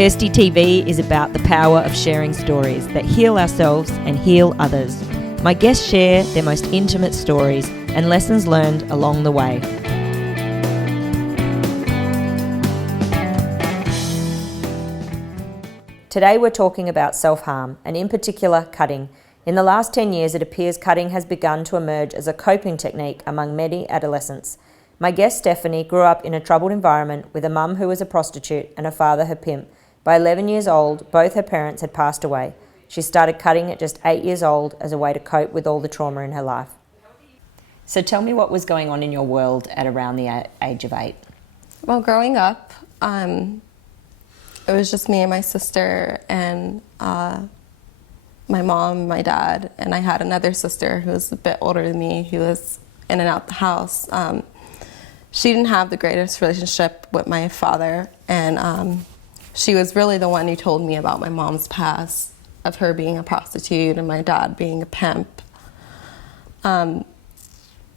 Kirsty TV is about the power of sharing stories that heal ourselves and heal others. My guests share their most intimate stories and lessons learned along the way. Today we're talking about self-harm, and in particular cutting. In the last 10 years, it appears cutting has begun to emerge as a coping technique among many adolescents. My guest Stephanie grew up in a troubled environment with a mum who was a prostitute and a father her pimp. By 11 years old, both her parents had passed away. She started cutting at just 8 years old as a way to cope with all the trauma in her life. So tell me what was going on in your world at around the age of 8. Well, growing up, it was just me and my sister and my mom, my dad, and I had another sister who was a bit older than me who was in and out the house. She didn't have the greatest relationship with my father, and she was really the one who told me about my mom's past, of her being a prostitute and my dad being a pimp. At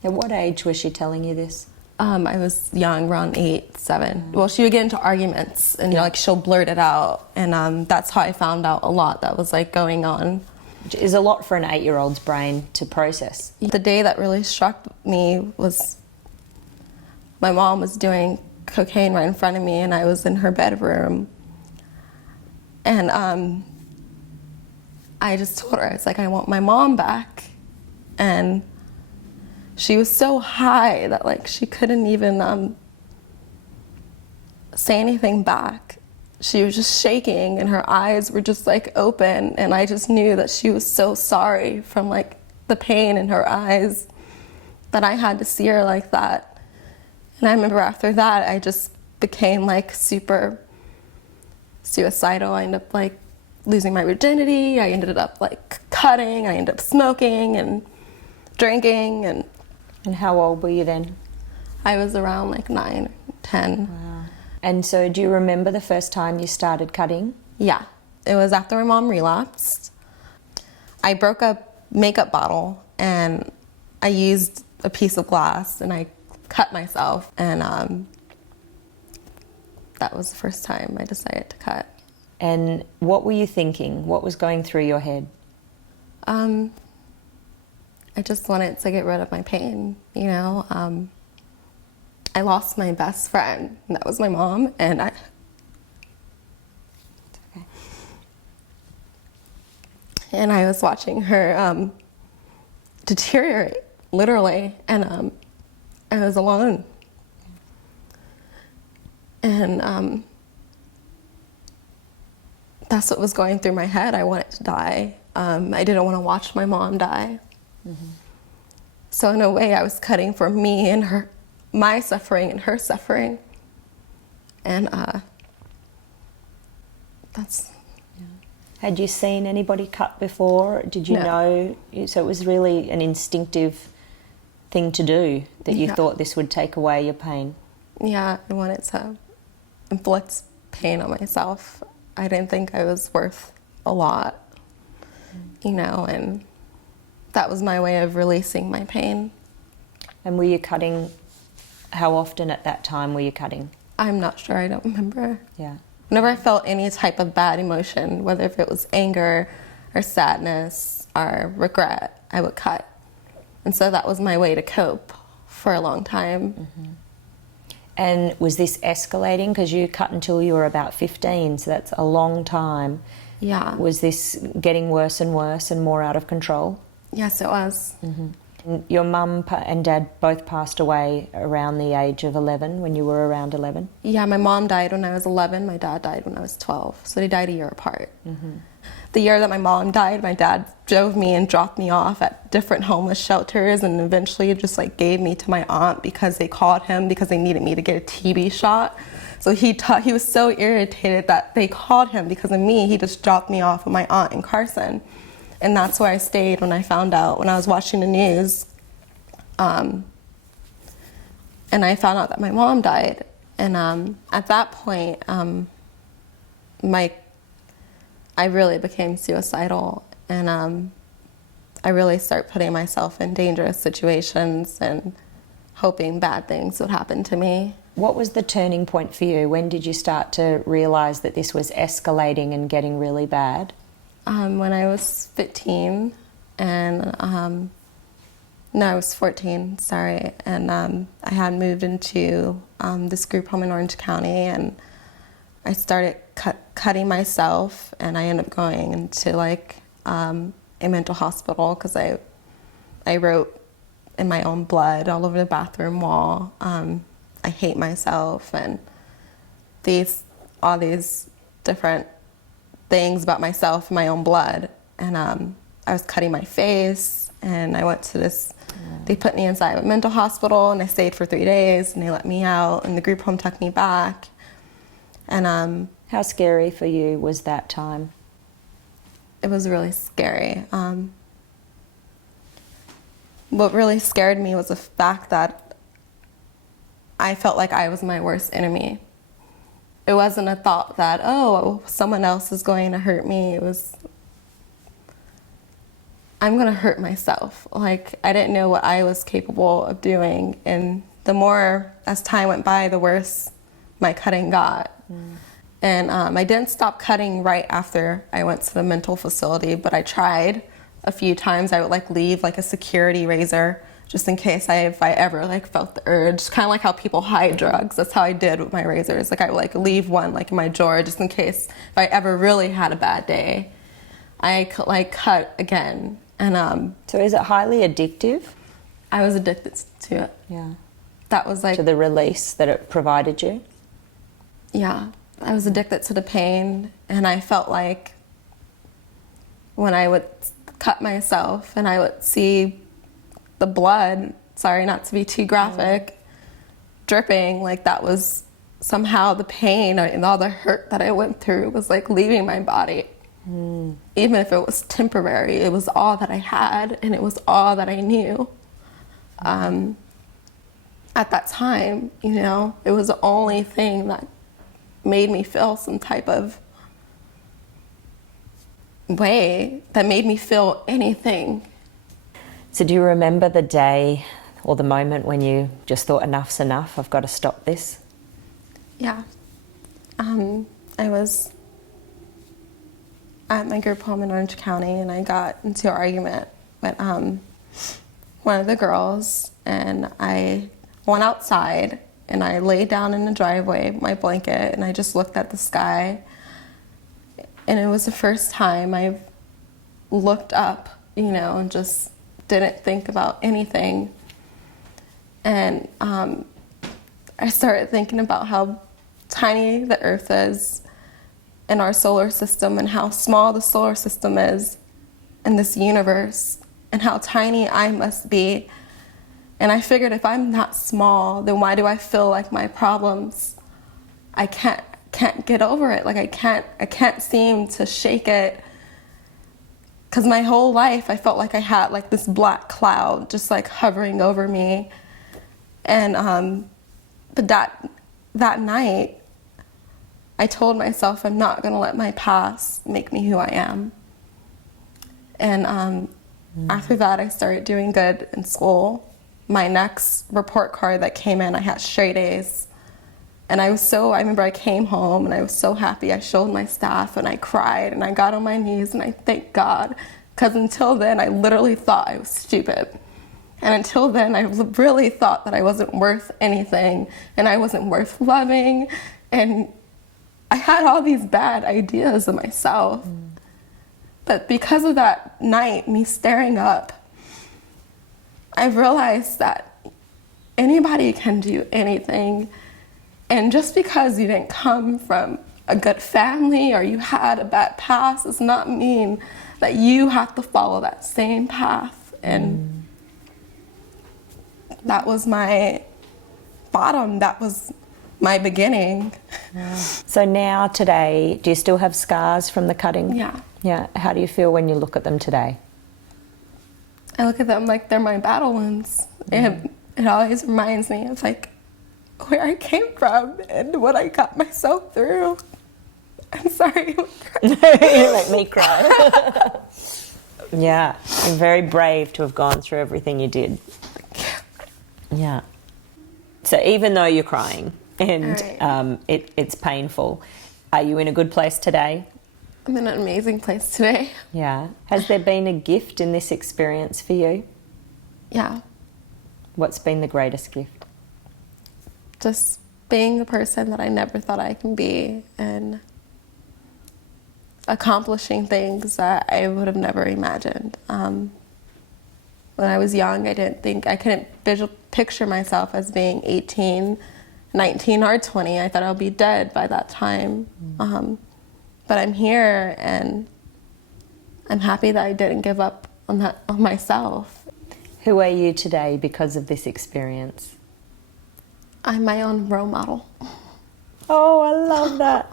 what age was she telling you this? I was young, around 8, 7. Well, she would get into arguments and she'll blurt it out, and that's how I found out a lot that was going on. Which is a lot for an 8-year-old's brain to process. The day that really struck me was my mom was doing cocaine right in front of me, and I was in her bedroom. And I just told her, I was like, I want my mom back. And she was so high that she couldn't even say anything back. She was just shaking and her eyes were just open, and I just knew that she was so sorry from the pain in her eyes that I had to see her like that. And I remember after that I just became super suicidal. I ended up losing my virginity. I ended up cutting. I ended up smoking and drinking. And how old were you then? I was around 9, 10. Wow. And so do you remember the first time you started cutting? Yeah. It was after my mom relapsed. I broke a makeup bottle and I used a piece of glass and I cut myself, and that was the first time I decided to cut. And what were you thinking? What was going through your head? I just wanted to get rid of my pain, I lost my best friend, and that was my mom, and It's okay. And I was watching her deteriorate, literally, and I was alone. And that's what was going through my head. I wanted to die. I didn't want to watch my mom die. Mm-hmm. So in a way, I was cutting for me and my suffering and her suffering. And that's... Yeah. Had you seen anybody cut before? Did you know? So it was really an instinctive thing to do, that you thought this would take away your pain? Yeah, I wanted to inflict pain on myself. I didn't think I was worth a lot, and that was my way of releasing my pain. And were you cutting? How often at that time were you cutting? I'm not sure, I don't remember. Yeah. Whenever I felt any type of bad emotion, whether if it was anger or sadness or regret, I would cut. And so that was my way to cope for a long time. Mm-hmm. And was this escalating? Because you cut until you were about 15, so that's a long time. Yeah. Was this getting worse and worse and more out of control? Yes, it was. Mm-hmm. And your mum and dad both passed away around the age of 11, when you were around 11? Yeah, my mom died when I was 11, my dad died when I was 12, so they died a year apart. Mm-hmm. The year that my mom died, my dad drove me and dropped me off at different homeless shelters, and eventually just gave me to my aunt because they called him because they needed me to get a TB shot. So he was so irritated that they called him because of me. He just dropped me off with my aunt in Carson. And that's where I stayed when I found out, when I was watching the news. And I found out that my mom died. And at that point, I really became suicidal, and I really started putting myself in dangerous situations and hoping bad things would happen to me. What was the turning point for you? When did you start to realise that this was escalating and getting really bad? When I was 15 and no, I was 14, sorry, and I had moved into this group home in Orange County, and I started cutting myself, and I ended up going into like a mental hospital because I wrote in my own blood all over the bathroom wall. I hate myself, and all these different things about myself in my own blood. And I was cutting my face, and I went to this, they put me inside a mental hospital, and I stayed for 3 days, and they let me out, and the group home took me back. And how scary for you was that time? It was really scary. What really scared me was the fact that I felt like I was my worst enemy. It wasn't a thought that, oh, someone else is going to hurt me. It was, I'm going to hurt myself. Like, I didn't know what I was capable of doing. And the more as time went by, the worse my cutting got. And I didn't stop cutting right after I went to the mental facility, but I tried a few times. I would like leave like a security razor just in case if I ever like felt the urge, kind of like how people hide drugs. That's how I did with my razors. Like I would like leave one like in my drawer just in case if I ever really had a bad day. I could like cut again. And so is it highly addictive? I was addicted to it. Yeah. That was like to the release that it provided you? Yeah. I was addicted to the pain, and I felt like when I would cut myself and I would see the blood, sorry not to be too graphic, dripping, like that was somehow the pain and all the hurt that I went through was like leaving my body. Even if it was temporary, it was all that I had, and it was all that I knew. At that time, you know, it was the only thing that made me feel some type of way, that made me feel anything. So do you remember the day or the moment when you just thought, enough's enough, I've got to stop this? Yeah. I was at my group home in Orange County, and I got into an argument with one of the girls, and I went outside and I laid down in the driveway with my blanket, and I just looked at the sky. And it was the first time I've looked up, you know, and just didn't think about anything. And I started thinking about how tiny the Earth is in our solar system, and how small the solar system is in this universe, and how tiny I must be. And I figured if I'm not small, then why do I feel like my problems, I can't get over it. Like I can't seem to shake it. Because my whole life I felt like I had like this black cloud just like hovering over me. And but that night I told myself I'm not going to let my past make me who I am. And after that I started doing good in school. My next report card that came in, I had straight A's. And I remember I came home and I was so happy. I showed my staff and I cried and I got on my knees and I thanked God. Because until then, I literally thought I was stupid. And until then, I really thought that I wasn't worth anything and I wasn't worth loving. And I had all these bad ideas of myself. But because of that night, me staring up, I realized that anybody can do anything. And just because you didn't come from a good family or you had a bad past does not mean that you have to follow that same path. And that was my bottom. That was my beginning. So now, today, do you still have scars from the cutting? Yeah. Yeah. How do you feel when you look at them today? I look at them like they're my battle wounds. It always reminds me of like where I came from and what I got myself through. I'm sorry. You make me cry. Yeah, you're very brave to have gone through everything you did. Yeah. So even though you're crying, and it's painful. Are you in a good place today? I'm in an amazing place today. Yeah. Has there been a gift in this experience for you? Yeah. What's been the greatest gift? Just being the person that I never thought I can be and accomplishing things that I would have never imagined. When I was young, I couldn't picture myself as being 18, 19, or 20. I thought I'll be dead by that time. But I'm here, and I'm happy that I didn't give up on myself. Who are you today because of this experience? I'm my own role model. Oh, I love that.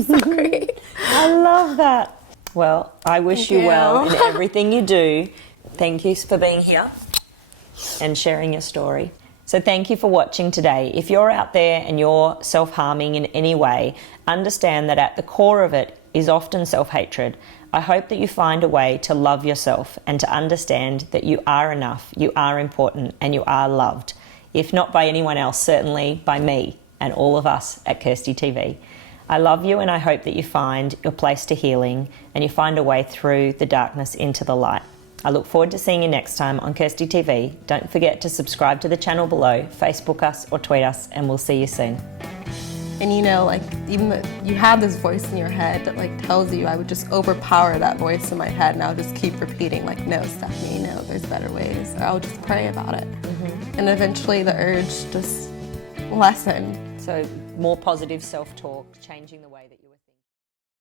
Sorry. I love that. Well, I wish you well in everything you do. Thank you for being here and sharing your story. So thank you for watching today. If you're out there and you're self-harming in any way, understand that at the core of it is often self-hatred. I hope that you find a way to love yourself and to understand that you are enough, you are important, and you are loved. If not by anyone else, certainly by me and all of us at Kirsty TV. I love you, and I hope that you find your place to healing and you find a way through the darkness into the light. I look forward to seeing you next time on Kirsty TV. Don't forget to subscribe to the channel below, Facebook us or tweet us, and we'll see you soon. And even though you have this voice in your head that tells you, I would just overpower that voice in my head, and I would just keep repeating no, Stephanie, no, there's better ways, or I'll just pray about it. And eventually the urge just lessened. So more positive self-talk, changing the way that you